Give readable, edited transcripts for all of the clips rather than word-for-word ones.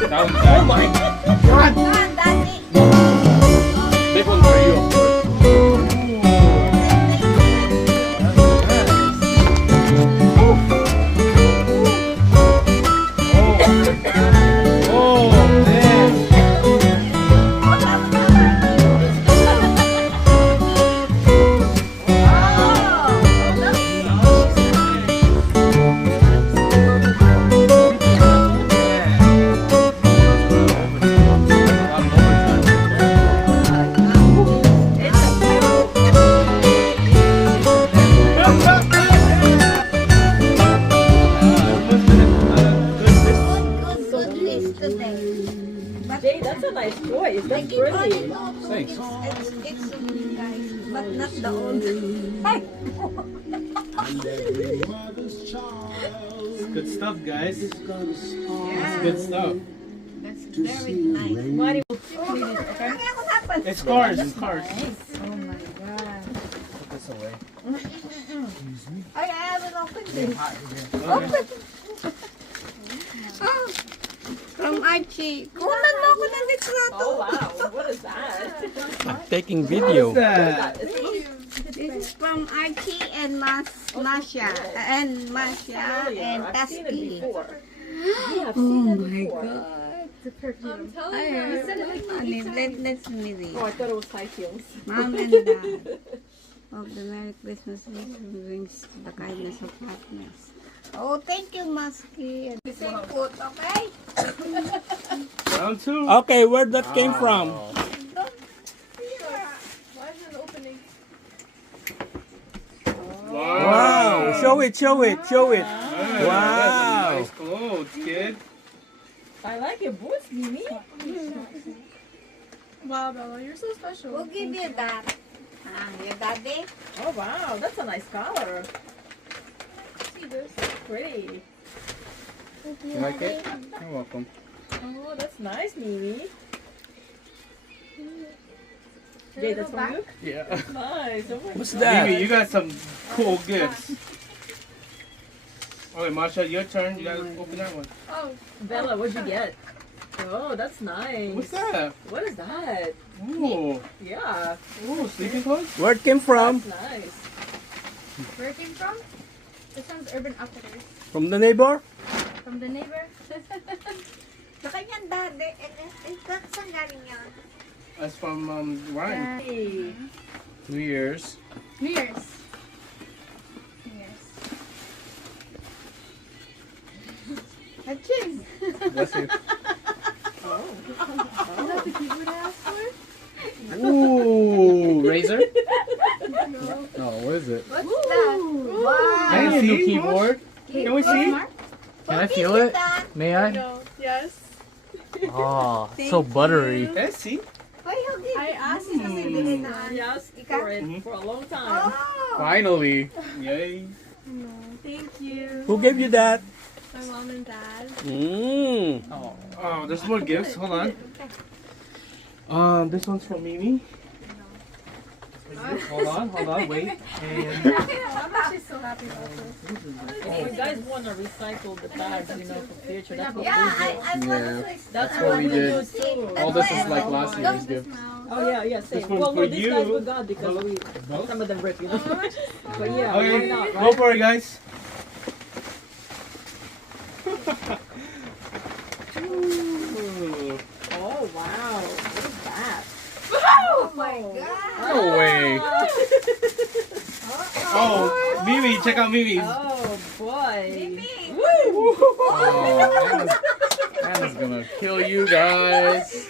That one's bad. Oh my God! Big one for you, of course. Oh, man. Jay, that's a nice choice. That's pretty. Thanks. It's nice, but not the old. It's good stuff, guys. It's good stuff. That's very nice. It's cars. It's cars. Oh my God. Put this away. I haven't opened this. Okay. Oh, from Archie. Kunan mo ako ng litrato. Oh wow, what is that? I'm taking video. What's that? This is from Archie and Masha. And Masha and I've seen it Tasky. before. Yeah, I've seen it my before. God. It's a perfume. Let's read. Oh, I thought it was high heels. Mom and Dad of the Merry Christmas wish brings the kindness of happiness. Oh, thank you, Musky. And same food, okay? Round two. Okay, where that came from? Don't Why is it opening? Wow! Show it, show it, show it. Hey, Wow. Nice clothes, kid. I like your boots, Mimi. Wow, Bella, you're so special. We'll give you that. Your daddy? Oh wow, that's a nice color. See this? Pretty. You like it? You're welcome. Oh, that's nice, Mimi. Jay, that's from you? Yeah. Nice. Oh my What's God. that? Mimi, you got some cool gifts. Okay, Masha, your turn. You gotta open that one. Oh, Bella, what'd you get? Oh, that's nice. What's that? What is that? Ooh. Yeah, Ooh, sleeping clothes? Where it came from? that's nice. where it came from? This one's Urban Outfitters. From the neighbor? From the neighbor. Sa kanyang daddy. And saan galing yan? That's from Ryan. Hey. New Year's. New Year's. New Year's. Aching. Bless you. Oh. Is that the keyboard I asked for? Ooh, razor? No. Oh, what is it? What's that? Wow. Can I see? Keyboard? Can we see? Smart? Can I feel it? That. May I? No. Yes. Oh, Thank so buttery. you. Can I see? Why you give I asked me? you. Kasi bili na. Yes, for it for a long time. Oh. Finally. Yay. No. Thank you. Who gave you that? My mom and dad. Mmm. Oh, there's more gifts. Hold on. This one's from Mimi. Hold on, wait. And I'm actually so happy about this. If you guys want to recycle the bags, you know, for future, that's what Yeah, we do. I want Yeah. to That's I what want we to do see. too. That's all this why is I like don't last want year's to. gift. Oh yeah, yeah, same. This one Well, for no, these guys you. we got because we some of them rip, you know. But yeah, why Okay, not, go right? for it, guys. Ooh. Oh wow, what is that? Oh my God. No way. Oh, Mimi, check out Mimi. Oh boy. Oh, Anna's gonna kill you guys.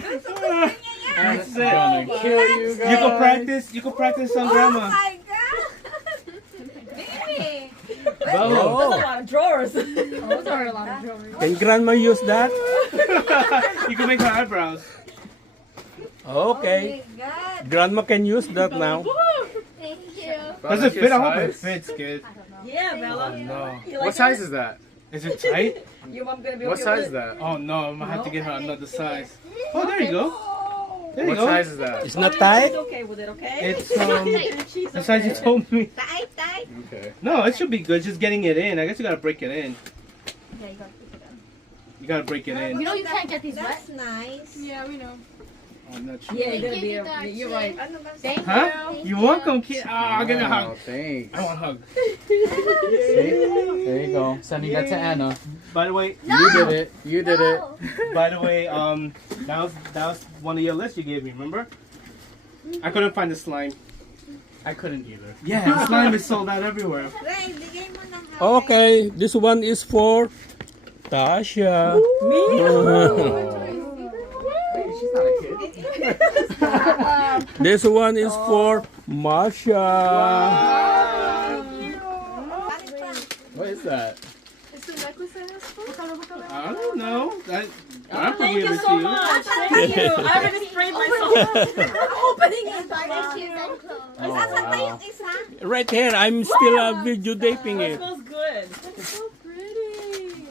Anna's gonna kill you guys. Oh You can practice on grandma. my God. Baby. Bello. That's a Oh. lot of drawers. Those are a lot of jewelry. Can grandma use that? You can make her eyebrows. Okay. Oh my God. Grandma can use that now. Thank you. Does it fit? I hope it fits, kid. Yeah, Bella. No. You like What size that? is that? Is it tight? Your mom gonna be What okay size with is it? that? Oh no, I'm gonna have to get her another size. Oh, there you go. There you What go. size is that? It's not tight? She's okay with it, okay? It's She's the size you okay. told me. Tight, tight. Okay. No, it should be good. Just getting it in. I guess you gotta break it in. Yeah, you got to put it on. You gotta break it in. You know you can't get these wet. That's nice. Yeah, we know. I'm not sure. Yeah, you're gonna Give be. you that You're shit. right. Thank Huh? you. You're welcome, kid. I'll give you a hug. Thanks. I want a hug. See? There you go. Sending that to Anna. By the way, You did it. You did it. by the way, that was one of your lists you gave me. Remember? I couldn't find the slime. I couldn't either. Yeah, the slime is sold out everywhere. Ray, bigay mo ng hawak. Okay, this one is for Tasha. Wait, she's not a kid. This one is for Masha. What is that? It's the necklace I asked for. I don't know. I'm Thank you with so much. Thank you. I already sprayed myself. Opening it. Oh, Nasaan ba wow. yung isa? Right here, I'm still videotaping It it. smells good. It's so pretty.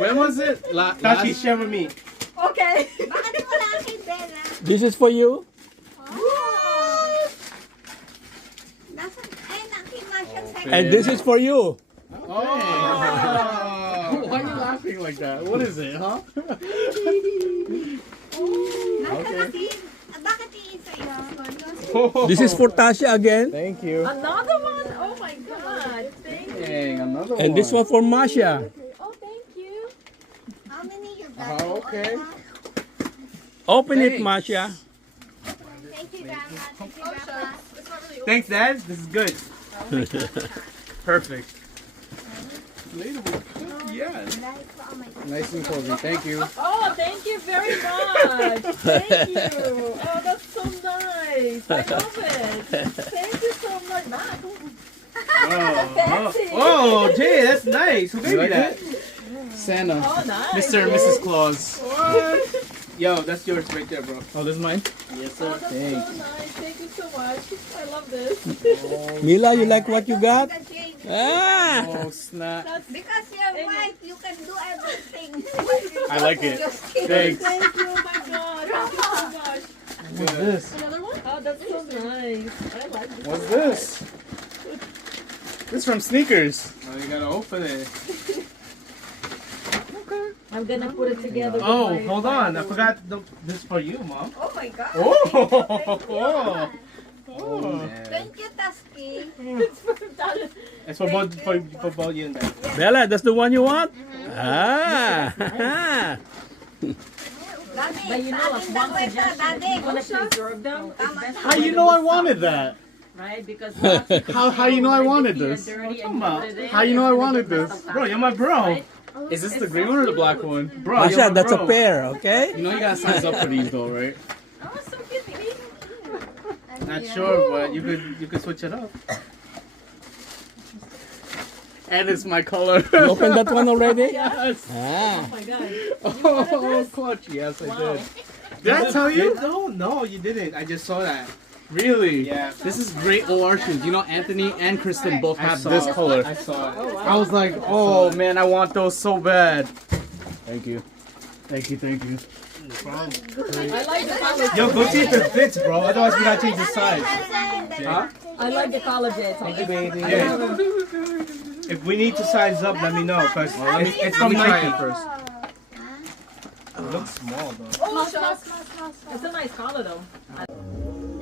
When was it? Tashi, share with me. Okay. Bakit wala kay Bella? This is for you. Nasaan? Ay, nakimasyang sa And this is for you. Oh. Why are you laughing like that? What is it, huh? Bakit iisa yun? This is for Tasha again. Thank you. Another one? Oh my god. Thank you. Dang, another one. And this one for Masha. Oh, thank you. How many you got? Oh, okay. Open it, Thanks. Masha. Thank you, Grandma. Thank you, Grandma. It's not really Thanks, Dad. This is good. Perfect. Yes. Nice and cozy. Thank you. Oh, thank you very much. Thank you. Oh, that's so nice. I love it. Thank you so much. Oh, Jay, that's nice. Who gave You me like that? Santa. Oh, nice. Mr. and Mrs. Claus. Yo, that's yours right there, bro. Oh, this is mine? Yes, Oh, sir. that's Thanks. so nice. Thank you so much. I love this. Mila, you like what you got? Ah! Oh, snap. Because you're white, you can do everything. I like it. Thank Thanks. you. Oh my god. Thank you so much. What's this? Another one? Oh, that's so nice. I like this. What's this? This is from Sneakers. Oh, you gotta open it. I'm gonna put it together. with Oh, my- hold on. I forgot this for you, Mom. Oh my God. Oh. Thank you, Tusky. It's for both you and Dad. Bella, that's the one you want? Ah! Daddy, But you know, sa like ating one dalawa ito, suggestion, Daddy. if you want to preserve them, it's best How you know I wanted that? right? Because How you know I wanted this? How you know I wanted this? Bro, you're my bro. Is this the green one or the black one? Bro, you're Masha, my that's a bro. pair, okay? You know you gotta size up for these though, right? Oh, so cute, baby. Not sure, but you could switch it up. And it's my color. You opened that one already? Yes. Ah. Oh my god. Oh, clutch. Yes, I Wow. did. Did I tell you? No, you didn't. I just saw that. Really? Yeah. This is great OR shoes. You know, Anthony and Kristen both I have saw this it. color. I saw it. I was like, oh man, I want those so bad. Thank you. Thank you, thank you. I like the college. Yo, go see if it fits, bro. Otherwise, we gotta change the size. Huh? I like the college. It's Yeah. If we need to size up, let me know. Cause it's from Let me try Nike. it first. It looks small though. Oh, small. It's a nice color though.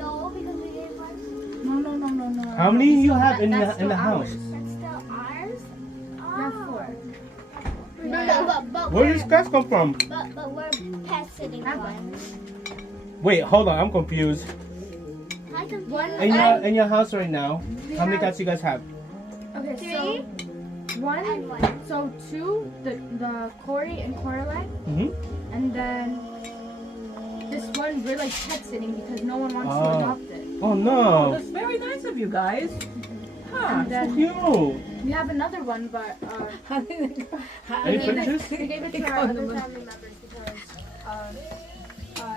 No, because we gave one. No. How many you have in the house? That's still ours? We have 4. No, Where does scratch come from? but we're pet sitting one. Wait, hold on. I'm confused. One. In your house right now, how many cats you guys have? Okay, 3 so one, and 1. so 2, the Corey and Coraline, Mhm. and then this one we're like pet sitting because no one wants to Oh. adopt it. Oh no. That's very nice of you guys. Huh. And then Cute. we have another one, but Any pictures? we gave it to our other family members because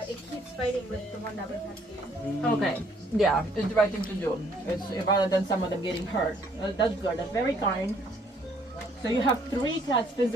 it keeps fighting with the one that we're pet sitting. Okay. Yeah, it's the right thing to do. It's rather than some of them getting hurt. That's good. That's very kind. So you have 3 cats physically.